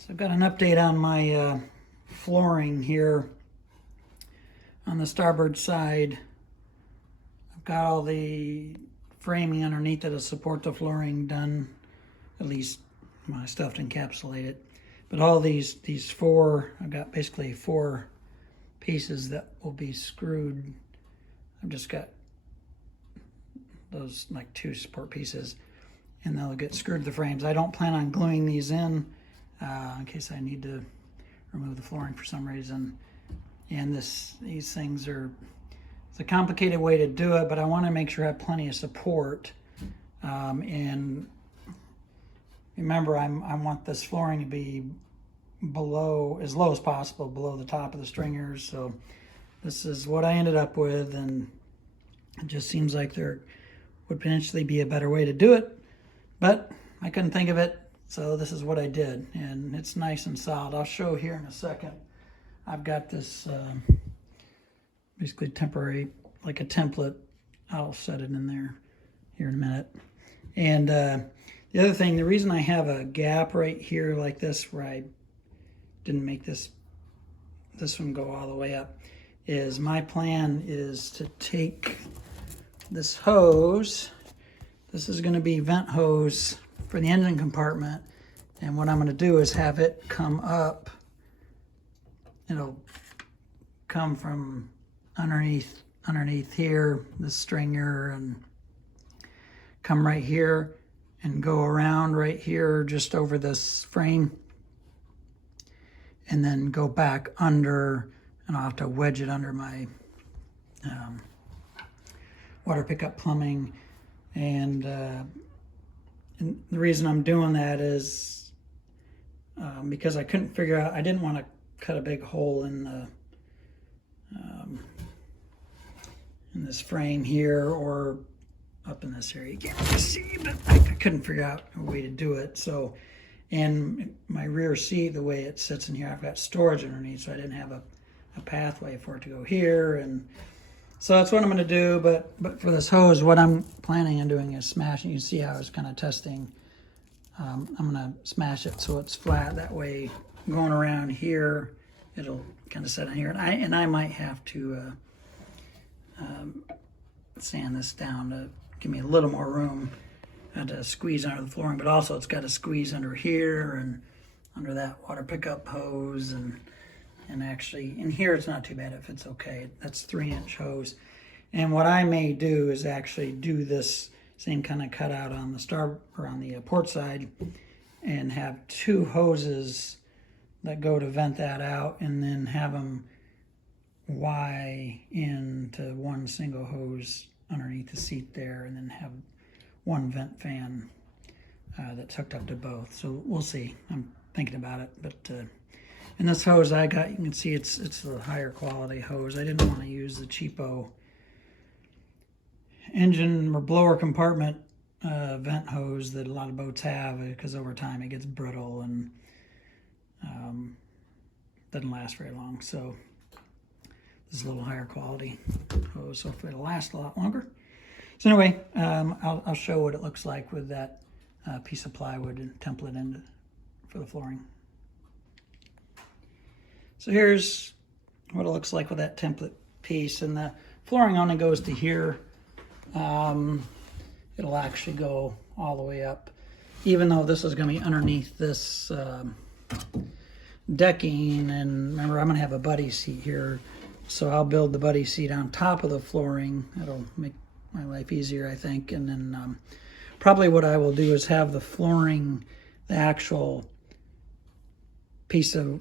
So I've got an update on my flooring here on the starboard side. I've got all the framing underneath that'll support the flooring done, at least my stuff to encapsulate it. But all these four, I've got basically four pieces that will be screwed. I've just got those like two support pieces, and they'll get screwed to the frames. I don't plan on gluing these in case I need to remove the flooring for some reason. And these things are, it's a complicated way to do it, but I want to make sure I have plenty of support. And remember, I want this flooring to be below, as low as possible, below the top of the stringers. So this is what I ended up with, and it just seems like there would potentially be a better way to do it, but I couldn't think of it, so this is what I did, and it's nice and solid. I'll show here in a second. I've got this basically temporary, like a template. I'll set it in there here in a minute. And the other thing, the reason I have a gap right here like this, where I didn't make this one go all the way up, is my plan is to take this hose. This is going to be vent hose for the engine compartment, and what I'm going to do is have it come up. It'll come from underneath here, this stringer, and come right here and go around right here just over this frame, and then go back under, and I'll have to wedge it under my water pickup plumbing. And the reason I'm doing that is because I couldn't figure out, I didn't want to cut a big hole in the in this frame here or up in this area. You can't really see, but I couldn't figure out a way to do it. So, and my rear seat, the way it sits in here, I've got storage underneath, so I didn't have a pathway for it to go here. And so that's what I'm going to do. But for this hose, what I'm planning on doing is smashing. You see how I was kind of testing. I'm going to smash it so it's flat. That way, going around here, it'll kind of set in here. And I might have to sand this down to give me a little more room to squeeze under the flooring. But also, it's got to squeeze under here and under that water pickup hose, and actually in here it's not too bad if it's okay. That's 3-inch hose. And what I may do is actually do this same kind of cutout on the port side, and have two hoses that go to vent that out, and then have them Y into one single hose underneath the seat there, and then have one vent fan that's hooked up to both. So we'll see. I'm thinking about it, but and this hose I got, you can see it's the higher quality hose. I didn't want to use the cheapo engine or blower compartment vent hose that a lot of boats have, because over time it gets brittle and doesn't last very long. So this is a little higher quality hose, so hopefully it'll last a lot longer. So anyway, I'll show what it looks like with that piece of plywood and template in for the flooring. So here's what it looks like with that template piece, and the flooring only goes to here. It'll actually go all the way up, even though this is going to be underneath this decking. And remember, I'm going to have a buddy seat here, so I'll build the buddy seat on top of the flooring. That'll make my life easier, I think. And then probably what I will do is have the flooring, the actual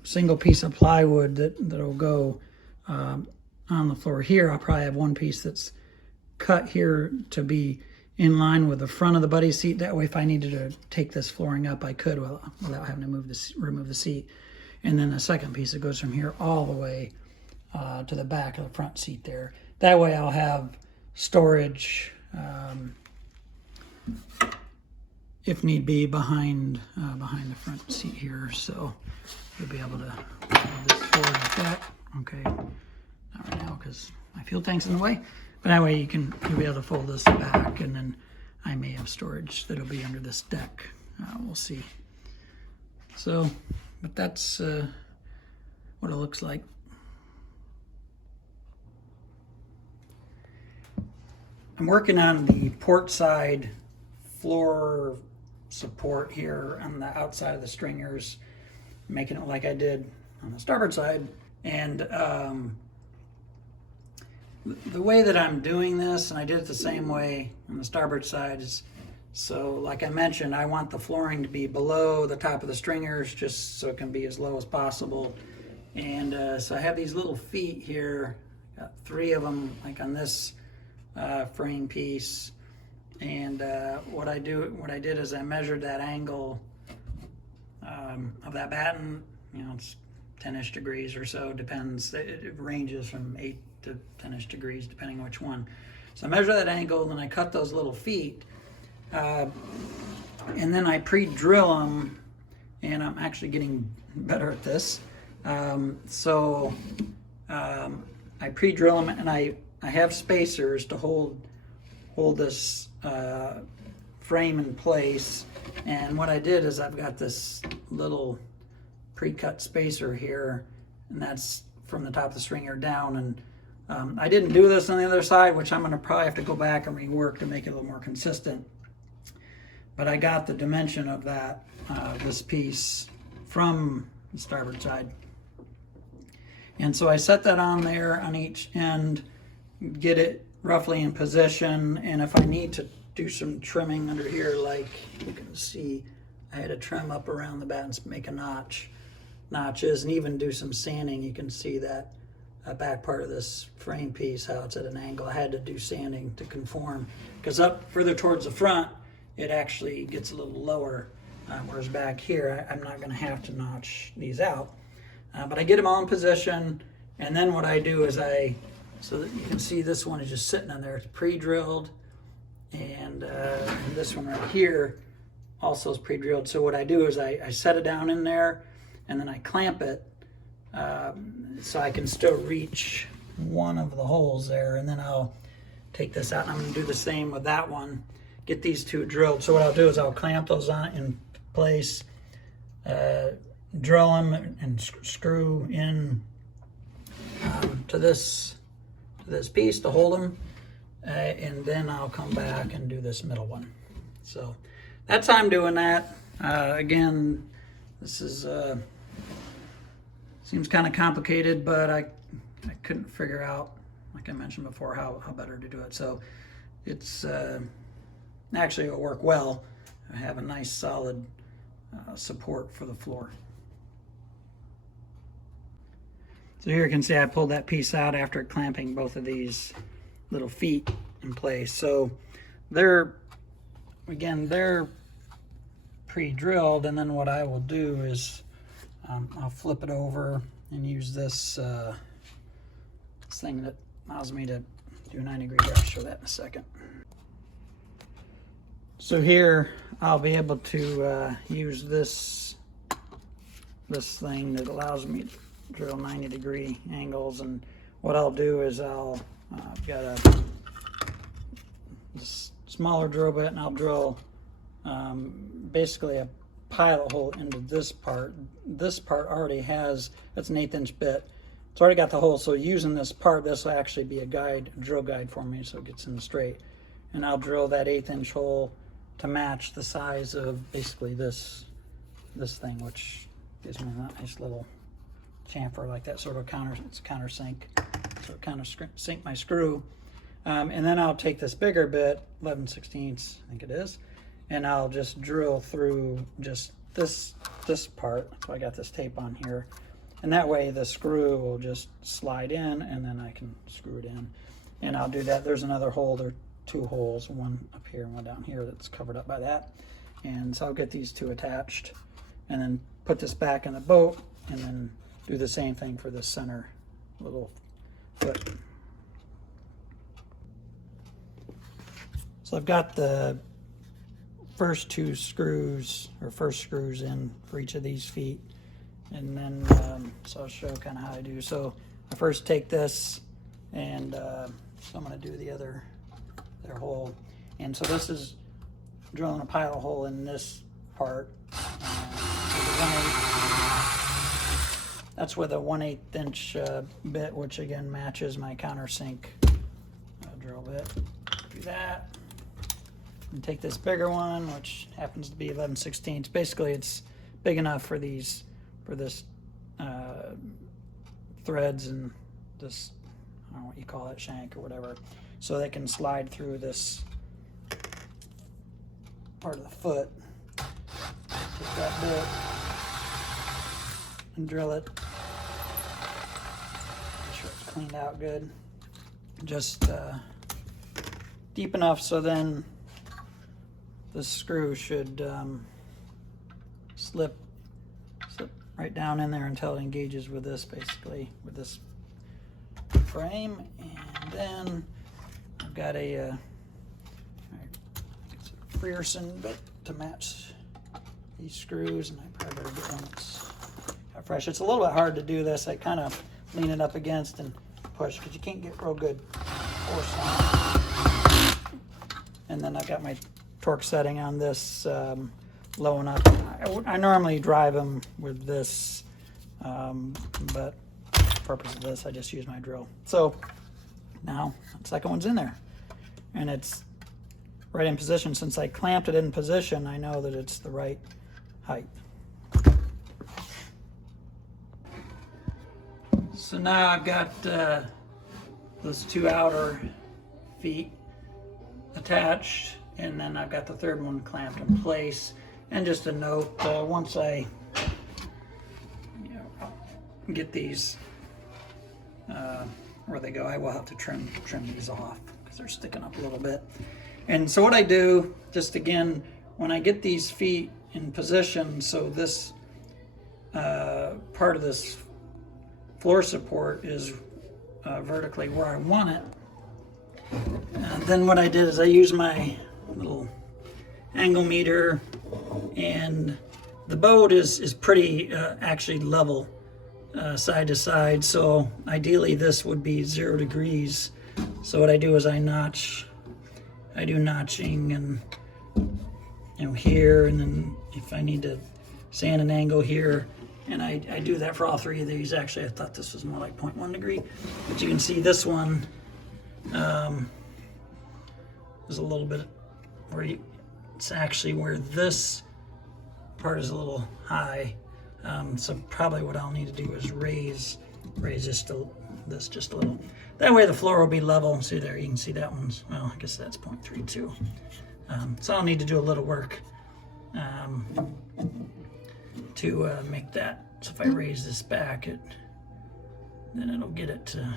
single piece of plywood that'll go on the floor here. I'll probably have one piece that's cut here to be in line with the front of the buddy seat. That way, if I needed to take this flooring up, I could without having to remove the seat. And then the second piece that goes from here all the way to the back of the front seat there. That way, I'll have storage if need be behind the front seat here. So you'll be able to move this forward like that. Okay, not right now because my fuel tank's in the way. But that way you'll be able to fold this back, and then I may have storage that'll be under this deck. We'll see. So but that's what it looks like. I'm working on the port side floor support here on the outside of the stringers, making it like I did on the starboard side. And the way that I'm doing this, and I did it the same way on the starboard side, is so like I mentioned, I want the flooring to be below the top of the stringers just so it can be as low as possible. And so I have these little feet here, got 3 of them like on this frame piece. And what I did is I measured that angle of that batten. You know, it's 10-ish degrees or so, depends. It ranges from 8 to 10-ish degrees depending on which one. So I measure that angle, and I cut those little feet, and then I pre-drill them, and I'm actually getting better at this. I pre-drill them, and I have spacers to hold this frame in place. And what I did is I've got this little pre-cut spacer here, and that's from the top of the stringer down. And I didn't do this on the other side, which I'm going to probably have to go back and rework to make it a little more consistent. But I got the dimension of that this piece from the starboard side. And so I set that on there on each end, get it roughly in position, and if I need to do some trimming under here, like you can see, I had to trim up around the battens, make a notches, and even do some sanding. You can see that back part of this frame piece, how it's at an angle. I had to do sanding to conform, because up further towards the front, it actually gets a little lower, whereas back here, I'm not going to have to notch these out. But I get them all in position, and then what I do is so that you can see this one is just sitting on there. It's pre-drilled, and this one right here also is pre-drilled. So what I do is I set it down in there, and then I clamp it so I can still reach one of the holes there, and then I'll take this out, and I'm going to do the same with that one, get these 2 drilled. So what I'll do is I'll clamp those on in place, drill them and screw in to this piece to hold them, and then I'll come back and do this middle one. So that's how I'm doing that. Again, this is seems kind of complicated, but I couldn't figure out, like I mentioned before, how better to do it. So it's actually it'll work well. I have a nice solid support for the floor. So here you can see I pulled that piece out after clamping both of these little feet in place. So they're pre-drilled, and then what I will do is I'll flip it over and use this thing that allows me to do a 90-degree brush. I'll show that in a second. So here I'll be able to use this thing that allows me to drill 90-degree angles. And what I'll do is I've got a smaller drill bit, and I'll drill basically a pilot hole into this part. This part already has, that's an 1/8" bit. It's already got the hole, so using this part, this will actually be a drill guide for me, so it gets in straight. And I'll drill that 1/8" hole to match the size of basically this thing, which gives me a nice little chamfer like that, sort of it's countersink, so it kind of sink my screw. And then I'll take this bigger bit, 11/16, I think it is, and I'll just drill through just this part. So I got this tape on here, and that way the screw will just slide in, and then I can screw it in. And I'll do that. There's another hole, there are 2 holes, one up here and one down here that's covered up by that. And so I'll get these 2 attached, and then put this back in the boat, and then do the same thing for the center little foot. So I've got the first 2 screws, or first screws in for each of these feet, and then so I'll show kind of how I do. So I first take this, and so I'm going to do the other hole, and so this is drilling a pilot hole in this part. There's That's with a 1/8 inch bit, which again matches my countersink drill bit. Do that. And take this bigger one, which happens to be 11/16. Basically, it's big enough for this threads and this, I don't know what you call it, shank or whatever, so they can slide through this part of the foot. Take that bit and drill it. Make sure it's cleaned out good. Just deep enough so then the screw should slip right down in there until it engages with this, basically, with this frame. And then I've got a Frearson bit to match these screws, and I probably better get one that's fresh. It's a little bit hard to do this. I kind of lean it up against and push because you can't get real good force on it. And then I've got my torque setting on this low enough. I normally drive them with this, but for the purpose of this, I just use my drill. So now the second one's in there, and it's right in position. Since I clamped it in position, I know that it's the right height. So now I've got those two outer feet attached, and then I've got the third one clamped in place. And just a note, once I get these where they go, I will have to trim these off because they're sticking up a little bit. And so what I do, just again, when I get these feet in position, so this part of this floor support is vertically where I want it, then what I did is I use my little angle meter, and the boat is pretty actually level side to side, so ideally this would be 0 degrees. So what I do is I do notching, and here, and then if I need to sand an angle here, and I do that for all three of these. Actually, I thought this was more like 0.1 degree, but you can see this one is a little bit where it's actually where this part is a little high. So probably what I'll need to do is raise this just a little. That way the floor will be level. See there, you can see that one's, well, I guess that's 0.32. So I'll need to do a little work to make that. So if I raise this back, then it'll get it to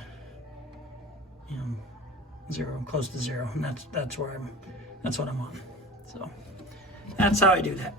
0, close to 0, and that's what I want. So that's how I do that.